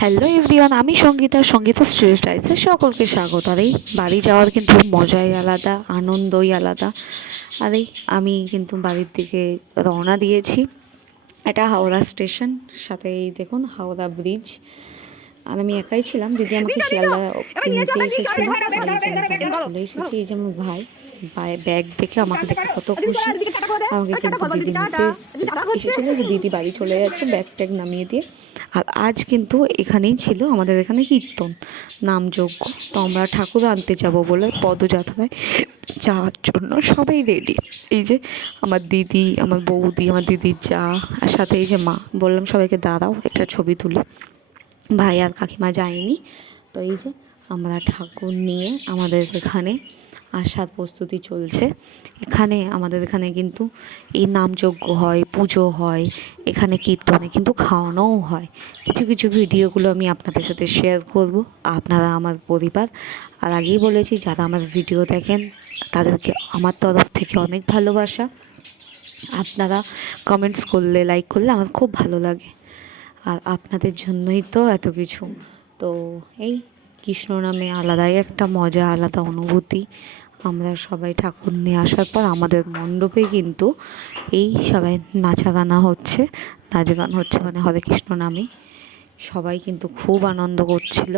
Hello everyone, আমি Sangeeta street রাইসে সকলকে স্বাগত। আর এই বাড়ি যাওয়ার কিন্তু মজাই আলাদা, আনন্দই আলাদা। আর এই আমি কিন্তু বাড়ির দিকে রওনা দিয়েছি। এটা হাওড়া স্টেশন, সাথে এই দেখুন হাওড়া ব্রিজ। আর আমি একাই ছিলাম, দিদি আমাকে শিয়ালদা নিতে এসেছিল। আর এই যে বাড়ি চলে এসেছি। এই যে আমার ভাই ব্যাগ দেখে আমাকে দেখে কত খুশি। আমাকে কিন্তু দিদি নিতে এসেছিলো যে দিদি বাড়ি চলে যাচ্ছে, ব্যাগ ট্যাগ নামিয়ে দিয়ে। আর আজ কিন্তু এখানেই ছিল আমাদের এখানে কীর্তন, নামযজ্ঞ। তো আমরা ঠাকুর আনতে যাব বলে পদযাত্রায় যাওয়ার জন্য সবাই রেডি। এই যে আমার দিদি, আমার বৌদি, আমার দিদির যা, আর সাথে এই যে মা। বললাম সবাইকে দাঁড়াও একটা ছবি তুলি। ভাই আর কাকিমা যায়নি। তো এই যে আমরা ঠাকুর নিয়ে আমাদের এখানে আসার প্রস্তুতি চলছে। আমাদের এখানে কিন্তু এই নামযজ্ঞ হয়, পুজো হয়, এখানে কীর্তনে কিন্তু খাওয়ানোও হয়। কিছু কিছু ভিডিওগুলো আমি আপনাদের সাথে শেয়ার করব। আপনারা আমার পরিবার। আর আগেই বলেছি, যারা আমার ভিডিও দেখেন তাদেরকে আমার তরফ থেকে অনেক ভালোবাসা। আপনারা কমেন্টস করলে, লাইক করলে আমার খুব ভালো লাগে। আর আপনাদের জন্যই তো এত কিছু। তো এই কৃষ্ণ নামে আলাদাই একটা মজা, আলাদা অনুভূতি। আমরা সবাই ঠাকুর নিয়ে আসার পর আমাদের মণ্ডপে কিন্তু এই সবাই নাচ গান হচ্ছে, মানে হরে কৃষ্ণ নামে সবাই কিন্তু খুব আনন্দ করছিল।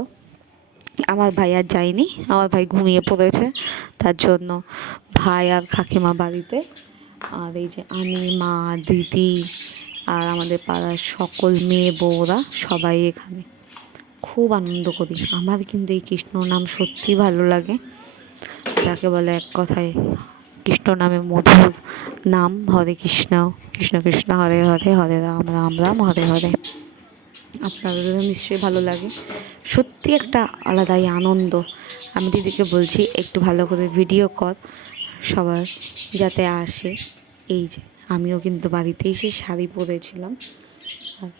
আমার ভাই আর যায়নি, আমার ভাই ঘুমিয়ে পড়েছে। তার জন্য ভাই আর কাকিমা বাড়িতে। আর এই যে আমি, মা, দিদি আর আমাদের পাড়ার সকল মেয়ে বউরা সবাই এখানে খুব আনন্দ করি। আমার কিন্তু এই কৃষ্ণ নাম সত্যি ভালো লাগে, যাকে বলে এক কথায় কৃষ্ণ নামে মধুর নাম। হরে কৃষ্ণ, কৃষ্ণ কৃষ্ণ হরে হরে, হরে রাম রাম রাম হরে হরে। আপনাদের নিশ্চয়ই ভালো লাগে। সত্যি একটা আলাদাই আনন্দ। আমি দিদিকে বলছি একটু ভালো করে ভিডিও কর, সবার যাতে আসে। এই যে আমিও কিন্তু বাড়িতে এসে শাড়ি পরেছিলাম। আর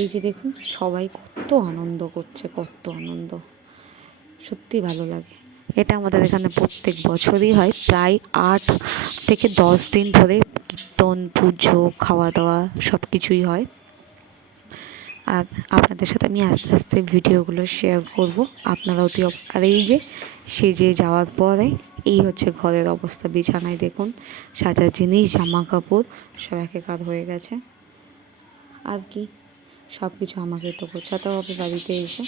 এই যে দেখুন সবাই কত আনন্দ করছে, কত আনন্দ, সত্যি ভালো লাগে। এটা আমাদের এখানে প্রত্যেক বছরই হয়, প্রায় 8 থেকে 10 দিন ধরে কীর্তন, পুজো, খাওয়া দাওয়া সব কিছুই হয়। আর আপনাদের সাথে আমি আস্তে আস্তে ভিডিওগুলো শেয়ার করব, আপনারা অতি। আর এই যে সেজে যাওয়ার পরে এই হচ্ছে ঘরের অবস্থা। বিছানায় দেখুন সাজার জিনিস, জামা কাপড় সব একাকার হয়ে গেছে। আর কি, সব কিছু আমাকে তো গোছাতে হবে বাড়িতে এসে।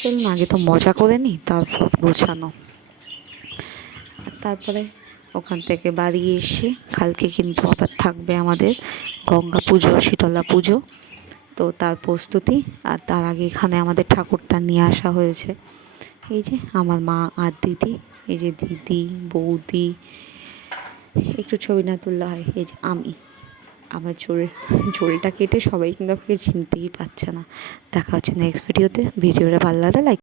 চলুন আগে তো মজা করে নিই, তারপর গোছানো। আর তারপরে ওখান থেকে বাড়ি এসে কালকে কিন্তু আবার থাকবে আমাদের গঙ্গা পুজো, শীতলা পুজো। তো তার প্রস্তুতি। আর তার আগে এখানে আমাদের ঠাকুরটা নিয়ে আসা হয়েছে। এই যে আমার মা আর দিদি, এই যে দিদি, বৌদি, একটু ছবি না তুললে হয়। এই যে আমি, আমার চুলটা কেটে সবাই কিন্তু আমাকে চিনতেই পারছে না। দেখা হচ্ছে নেক্সট ভিডিওতে। ভিডিওটা ভালো লাগলে লাইক